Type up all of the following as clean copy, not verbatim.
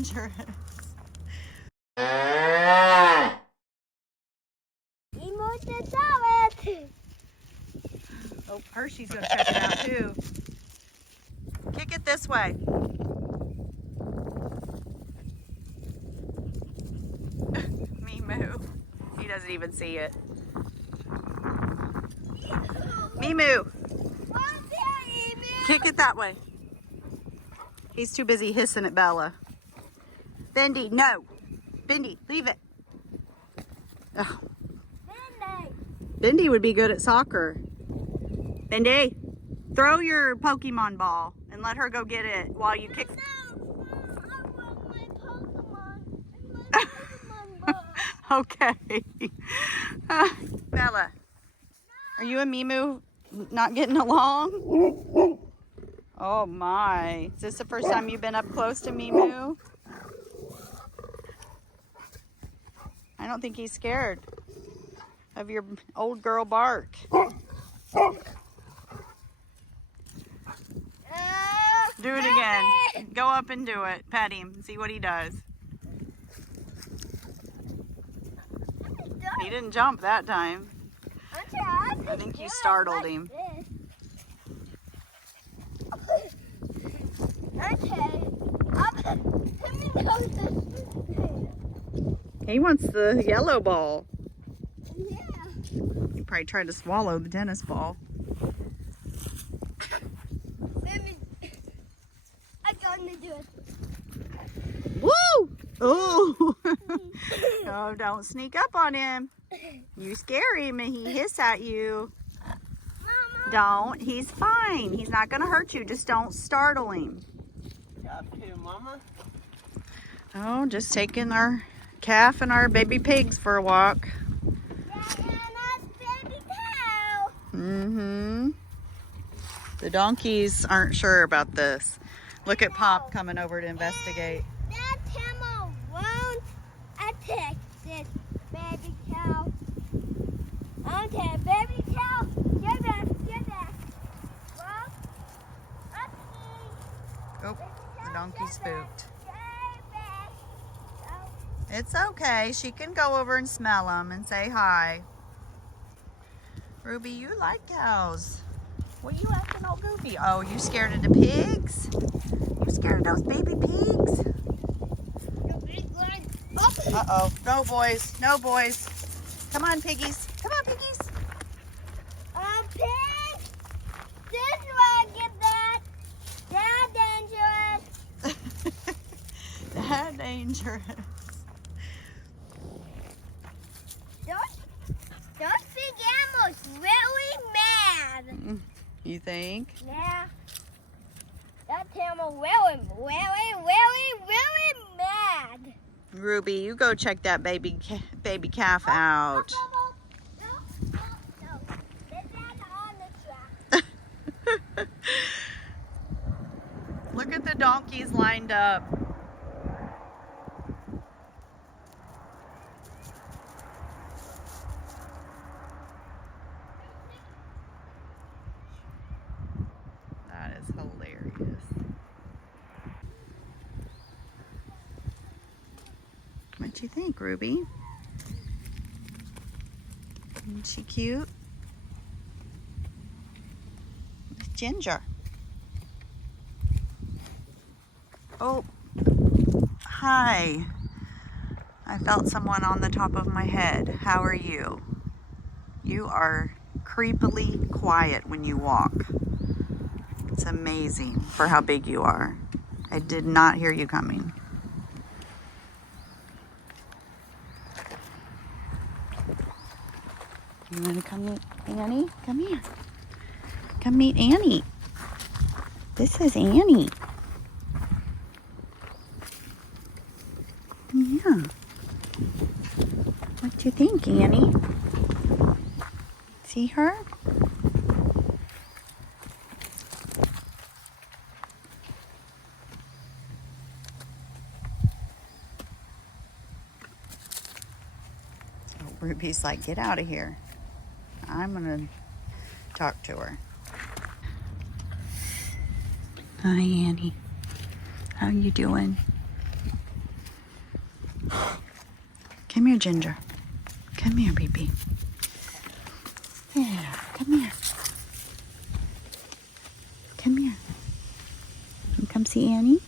dangerous. Oh, Hershey's gonna check it out too. Kick it this way. Me moo. He doesn't even see it. Me moo. Kick it that way. He's too busy hissing at Bella. Bendy, no. Bendy, leave it. Oh. Bendy would be good at soccer. Bendy, throw your Pokemon ball and let her go get it while you kick. Okay. Bella, are you and Mimu not getting along? Oh my. Is this the first time you've been up close to Mimu? I don't think he's scared of your old girl bark. Do it again. Go up and do it. Pet him. See what he does. He didn't jump that time. I think you startled him. He wants the yellow ball. Yeah. He probably tried to swallow the tennis ball. I'm gonna do it. Woo! Oh! Oh, don't sneak up on him. You scare him and he hiss at you. Mama. Don't. He's fine. He's not going to hurt you. Just don't startle him. Got you, Mama. Oh, just taking our calf and our baby pigs for a walk. Yeah, that's baby cow. Mm-hmm. The donkeys aren't sure about this. Look at Pop coming over to investigate. That camel won't attack this baby cow. Okay, baby cow, get back, get back. Well, okay. Oh, the donkey's spooked. Get back. Oh. It's okay. She can go over and smell them and say hi. Ruby, you like cows. What are you acting all goofy? Oh, you scared of the pigs? You scared of those baby pigs? The big one. Oh. Uh-oh. No, boys. No, boys. Come on, piggies. Come on, piggies. Pig. This one, get that. That's dangerous. That dangerous. Those big animals really mad. You think? Yeah. That animal really mad. Ruby, you go check that baby calf out. No. Get that on the track. Look at the donkeys lined up. That is hilarious. What you think, Ruby? Isn't she cute? It's Ginger. Oh, hi. I felt someone on the top of my head. How are you? You are creepily quiet when you walk. It's amazing for how big you are. I did not hear you coming. You want to come meet Annie? Come here. Come meet Annie. This is Annie. Yeah. What do you think, Annie? See her? Oh, Ruby's like, get out of here. I'm gonna talk to her. Hi, Annie. How you doing? Come here, Ginger. Come here, baby. There, come here. Come here. You come see Annie?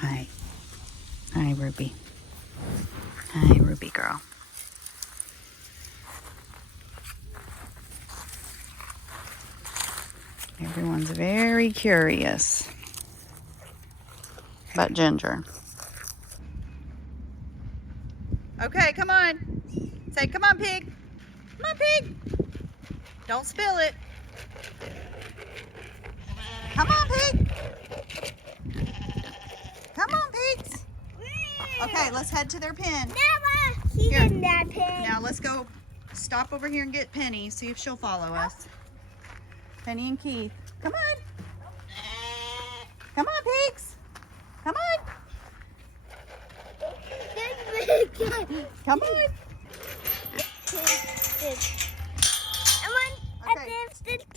Hi. Hi, Ruby. Hi, Ruby girl. Everyone's very curious about Ginger. Okay, come on. Say, come on, pig. Come on, pig. Don't spill it. Come on, pig. Come on, pigs. Okay, let's head to their pen. He's Here. in that pen. Now let's go stop over here and get Penny, see if she'll follow us. Penny and Keith. Come on. Come on, pigs. Come on. Come on.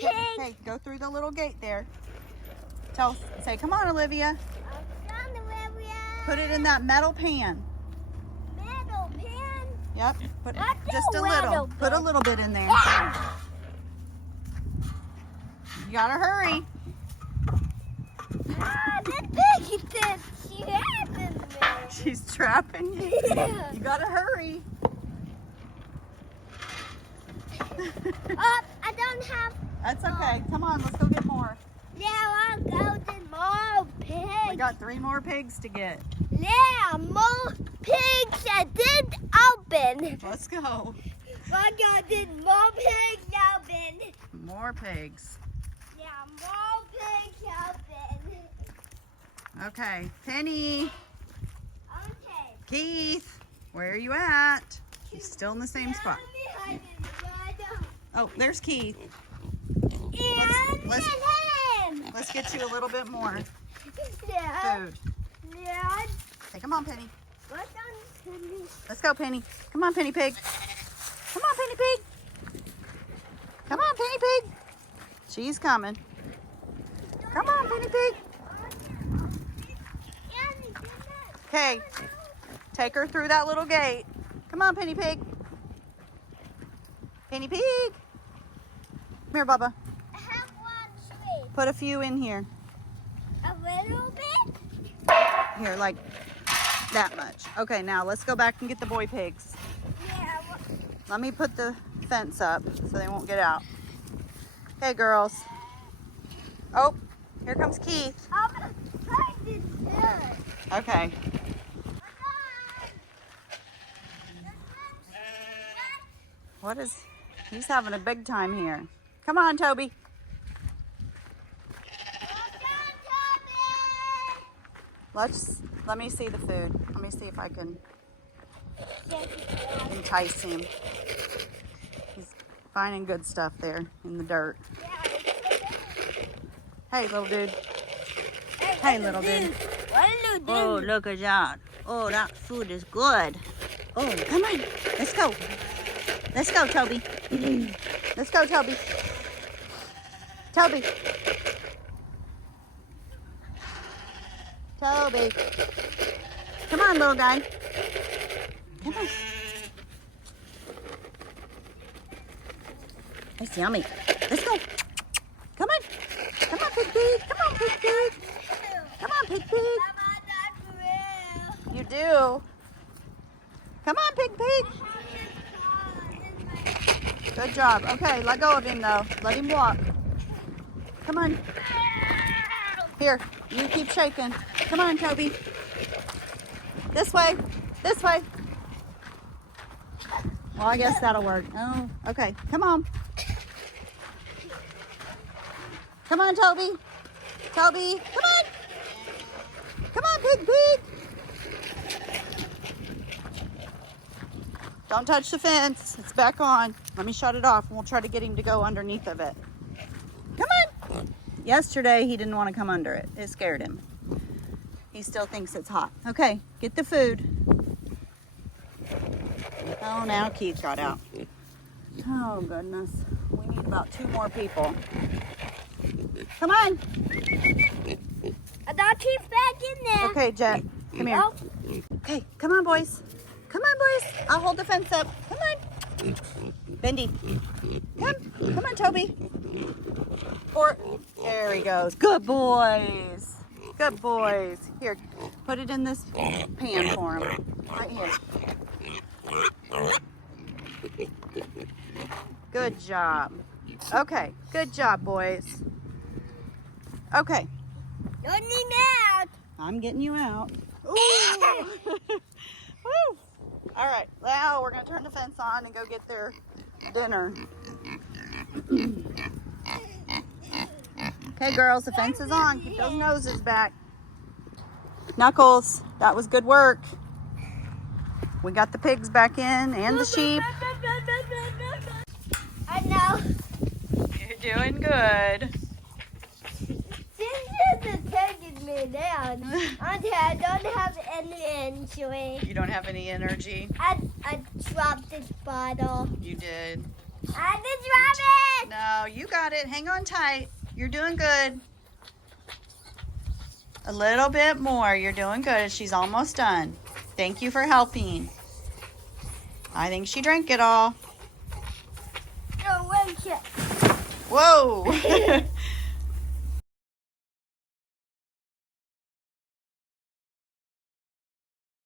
Okay, go through the little gate there. Say, come on, Olivia. Put it in that metal pan. Metal pan? Yep. Put What's just a little. bit? Put a little bit in there. You gotta hurry. The pig is trapping me. She's trapping you. You gotta hurry. Oh, I don't have. That's okay. Come on, let's go get more. Now I'll go to more pigs. We got 3 more pigs to get. Yeah, more pigs that did open. Let's go. I got more pigs open. More pigs. Yeah, more pigs open. Okay, Penny, Okay. Keith, where are you at? He's still in the same spot. Oh, there's Keith. Let's- Let's get you a little bit more food. Yeah. Hey, come on, Penny. What's on Penny? Let's go, Penny. Come on, Penny Pig. Come on, Penny Pig. Come on, Penny Pig. She's coming. Come on, Penny Pig. Okay, take her through that little gate. Come on, Penny Pig. Penny Pig. Come here, Bubba. I have one sweet. Put a few in here. A little bit? Here, like that much. Okay, now let's go back and get the boy pigs. Yeah. Let me put the fence up so they won't get out. Okay, girls. Oh, here comes Keith. I'm trying to do it. Okay. What is, he's having a big time here. Come on, Toby. Let me see the food. Let me see if I can entice him. He's finding good stuff there in the dirt. Hey, little dude. Hey, little dude. Oh, look at that. Oh, that food is good. Oh, come on. Let's go. Let's go, Toby. Let's go, Toby. Toby. Toby. Come on, little guy. Come on. It's yummy. Let's go. Come on. Come on, pig pig. Come on, pig pig. Come on, pig pig. You do. Come on, pig pig. Good job. Okay, let go of him though. Let him walk. Come on. Here, you keep shaking. Come on, Toby. This way. This way. Well, I guess that'll work. Oh, okay. Come on. Come on, Toby. Toby, come on. Come on, pig pig. Don't touch the fence. It's back on. Let me shut it off and we'll try to get him to go underneath of it. Come on. Yesterday, he didn't want to come under it. It scared him. He still thinks it's hot. Okay, get the food. Oh, now Keith got out. Oh, goodness. We need about 2 more people. Come on. I got Keith back in there. Okay, Jet. Come here. Oh. Okay, come on, boys. Come on, boys. I'll hold the fence up. Come on. Bendy. Come on, Toby. There he goes. Good boys. Good boys. Here, put it in this pan for him. Right here. Good job. Okay, good job, boys. Okay. Don't need me out. I'm getting you out. Ooh. Woo. All right, now we're going to turn the fence on and go get their dinner. Okay, girls, the fence is on. Keep those noses back. Knuckles, that was good work. We got the pigs back in and the sheep. I know. You're doing good. Since you're taking me down, Auntie, I don't have any energy. You don't have any energy? I dropped this bottle. You did. I did drop it. No, you got it. Hang on tight. You're doing good. A little bit more. You're doing good. She's almost done. Thank you for helping. I think she drank it all. Oh, wait. Whoa.